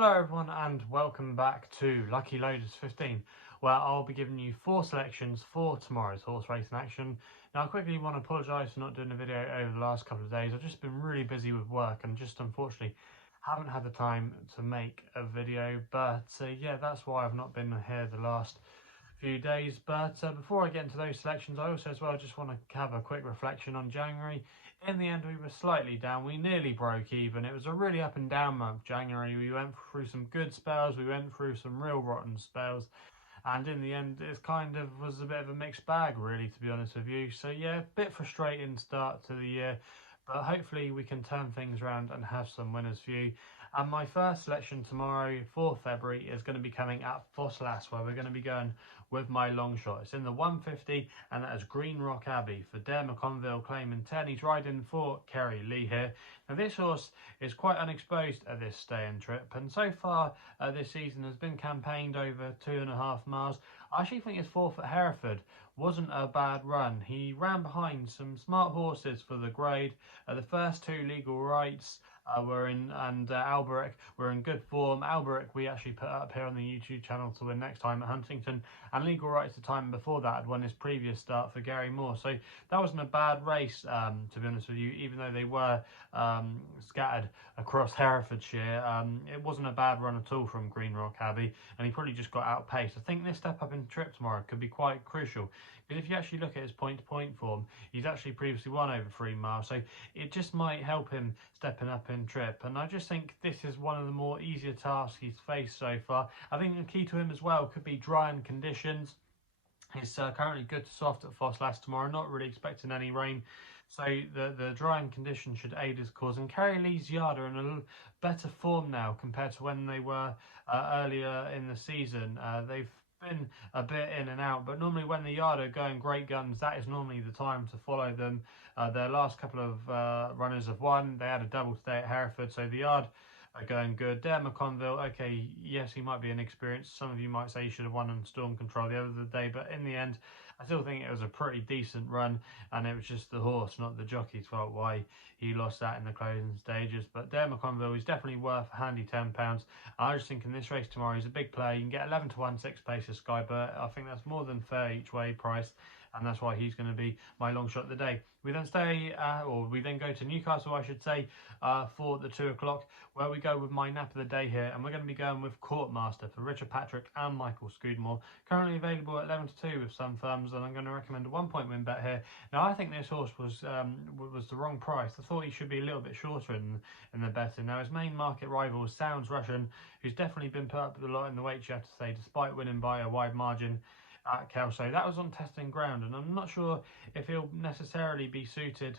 Hello everyone and welcome back to Lucky Loaders 15, where I'll be giving you 4 selections for tomorrow's horse racing action. Now I quickly want to apologise for not doing a video over the last couple of days. I've just been really busy with work and just unfortunately haven't had the time to make a video, but yeah, that's why I've not been here the last few days. But before I get into those selections, I also as well just want to have a quick reflection on January. In the end, we were slightly down. We nearly broke even. It was a really up and down month, January. We went through some good spells. We went through some real rotten spells. And in the end, it kind of was a bit of a mixed bag, really, to be honest with you. So yeah, a bit frustrating start to the year. But hopefully we can turn things around and have some winners for you. And my first selection tomorrow for February is going to be coming at Ffos Las, where we're going to be going with my Longshot. It's in the 150 and that is Greenrock Abbey for Dare McConville claiming 10. He's riding for Kerry Lee here. Now this horse is quite unexposed at this stay-in trip, and so far this season has been campaigned over 2.5 miles. I actually think his fourth at Hereford wasn't a bad run. He ran behind some smart horses for the grade. The first two legal rights were in, and Alberic were in good form. Alberic we actually put up here on the YouTube channel to win next time at Huntington, and legal rights the time before that had won his previous start for Gary Moore. So that wasn't a bad race, to be honest with you, even though they were scattered across Herefordshire. It wasn't a bad run at all from Greenrock Abbey, and he probably just got outpaced. I think this step up in trip tomorrow could be quite crucial, because if you actually look at his point-to-point form, he's actually previously won over 3 miles, so it just might help him stepping up in trip. And I just think this is one of the more easier tasks he's faced so far. I think the key to him as well could be drying conditions. He's currently good to soft at Ffos Las tomorrow, not really expecting any rain. So the drying conditions should aid his cause. And Kerry Lee's yard are in a little better form now compared to when they were earlier in the season. They've been a bit in and out, but normally when the yard are going great guns, that is normally the time to follow them. Their last couple of runners have won. They had a double today at Hereford, so the yard are going good. Dare McConville, okay, yes, he might be inexperienced. Some of you might say he should have won on Storm Control the other day, but in the end, I still think it was a pretty decent run, and it was just the horse, not the jockey's fault, why he lost that in the closing stages. But Dare McConville is definitely worth a handy £10. I just think in this race tomorrow, he's a big play. You can get 11 to 1, 6 places SkyBet. I think that's more than fair each way price, and that's why he's going to be my long shot of the day. We then we then go to Newcastle, I should say, for the 2 o'clock, where we go with my nap of the day here, and we're going to be going with Courtmaster for Richard Patrick and Michael Scudamore. Currently available at 11 to 2 with some firms, and I'm going to recommend a 1-point win bet here. Now I think this horse was the wrong price. I thought he should be a little bit shorter in the betting. Now his main market rival is Sounds Russian, who's definitely been put up with a lot in the weight, you have to say, despite winning by a wide margin at Kelso. That was on testing ground, and I'm not sure if he'll necessarily be suited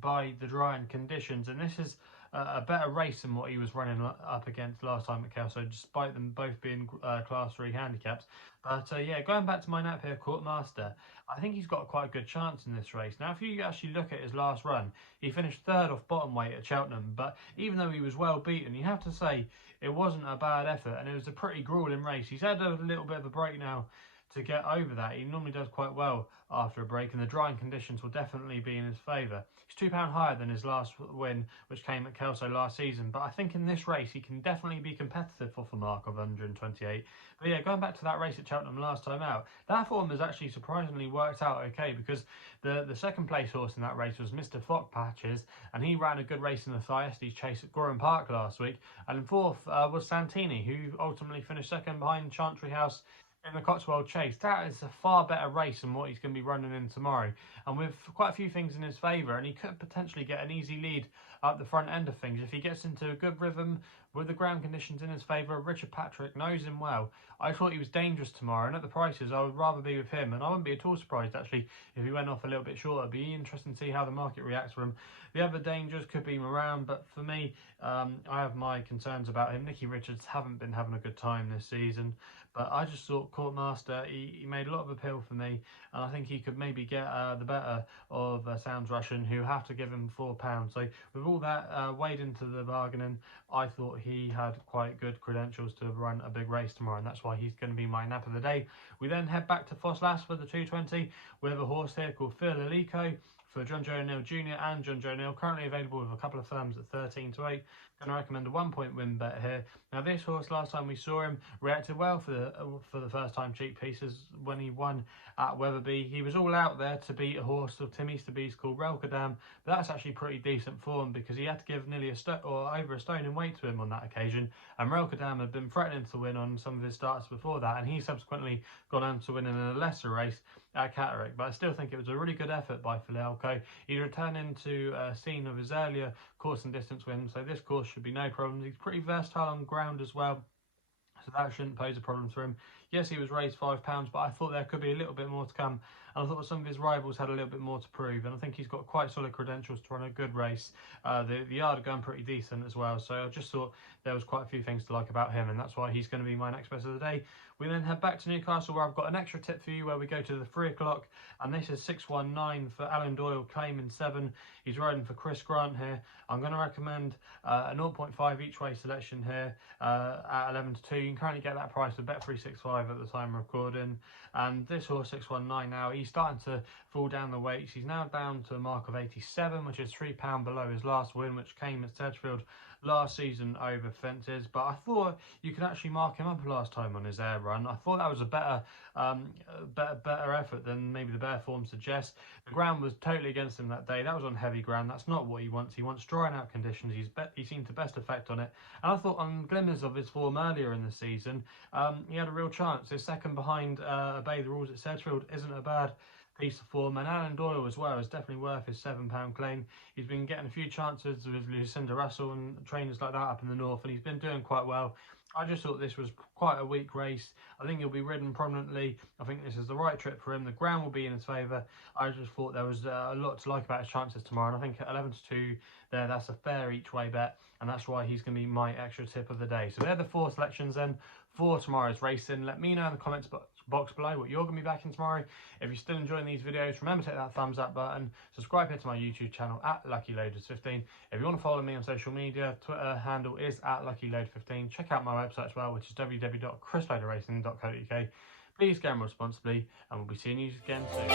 by the drying conditions, and this is a better race than what he was running up against last time at Kelso, despite them both being class 3 handicaps. But yeah, going back to my nap here, Courtmaster, I think he's got quite a good chance in this race. Now if you actually look at his last run, he finished 3rd off bottom weight at Cheltenham, but even though he was well beaten, you have to say it wasn't a bad effort, and it was a pretty grueling race. He's had a little bit of a break now to get over that. He normally does quite well after a break, and the drying conditions will definitely be in his favour. He's £2 higher than his last win, which came at Kelso last season, but I think in this race he can definitely be competitive off a mark of 128. But yeah, going back to that race at Cheltenham last time out, that form has actually surprisingly worked out okay, because the second place horse in that race was Mr. Fock Patches, and he ran a good race in the Thyestes Chase at Gorham Park last week. And in 4th was Santini, who ultimately finished 2nd behind Chantry House in the Cotswold Chase. That is a far better race than what he's going to be running in tomorrow, and with quite a few things in his favour, and he could potentially get an easy lead up the front end of things if he gets into a good rhythm with the ground conditions in his favour. Richard Patrick knows him well. I thought he was dangerous tomorrow, and at the prices I would rather be with him, and I wouldn't be at all surprised actually if he went off a little bit shorter. It'd be interesting to see how the market reacts to him. The other dangers could be Moran, but for me, I have my concerns about him. Nicky Richards haven't been having a good time this season, but I just thought Courtmaster, he made a lot of appeal for me, and I think he could maybe get the better of Sounds Russian, who have to give him £4. So with all that weighed into the bargaining, I thought he had quite good credentials to run a big race tomorrow, and that's why he's going to be my nap of the day. We then head back to Ffos Las for the 220 with a horse here called Illico for John Joe O'Neill Jr. and John Joe O'Neill, currently available with a couple of firms at 13 to 8. Going to recommend a 1 point win bet here. Now this horse, last time we saw him, reacted well for the first time cheap pieces when he won at Wetherby. He was all out there to beat a horse of Tim Easterby's called Relkadam, but that's actually pretty decent form because he had to give nearly over a stone in weight to him on that occasion, and Relkadam had been threatening to win on some of his starts before that, and he subsequently gone on to win in a lesser race at Catterick. But I still think it was a really good effort by Illico. He's returning to a scene of his earlier course and distance wins, so this course should be no problem. He's pretty versatile on ground as well, so that shouldn't pose a problem for him. Yes, he was raised £5, but I thought there could be a little bit more to come, and I thought some of his rivals had a little bit more to prove, and I think he's got quite solid credentials to run a good race. The yard are going pretty decent as well, so I just thought there was quite a few things to like about him, and that's why he's going to be my next best of the day. We then head back to Newcastle, where I've got an extra tip for you, where we go to the 3 o'clock, and this is 619 for Alan Doyle, claiming 7. He's riding for Chris Grant here. I'm going to recommend a 0.5 each way selection here at 11 to 2. You can currently get that price with Bet365 at the time of recording. And this horse, 619 now, he's starting to fall down the weights. He's now down to a mark of 87, which is £3 below his last win, which came at Sedgefield last season over fences. But I thought you could actually mark him up last time on his air run. I thought that was a better effort than maybe the bare form suggests. The ground was totally against him that day. That was on heavy ground. That's not what he wants. He wants drying out conditions. He seemed to best effect on it. And I thought on glimmers of his form earlier in the season, he had a real chance. His second behind Obey the Rules at Sedgefield isn't a bad piece of form, and Alan Doyle as well is definitely worth his £7 claim. He's been getting a few chances with Lucinda Russell and trainers like that up in the north, and he's been doing quite well. I just thought this was quite a weak race. I think he'll be ridden prominently. I think this is the right trip for him. The ground will be in his favour. I just thought there was a lot to like about his chances tomorrow, and I think at 11 to 2 there, that's a fair each way bet, and that's why he's going to be my extra tip of the day. So they're the 4 selections then for tomorrow's racing. Let me know in the comments box below what you're going to be backing tomorrow. If you're still enjoying these videos, remember to hit that thumbs up button, subscribe here to my YouTube channel at LuckyLoaders15. If you want to follow me on social media, Twitter handle is at LuckyLoad15. Check out my website as well, which is www.chrisloaderracing.co.uk. Please gamble responsibly, and we'll be seeing you again soon.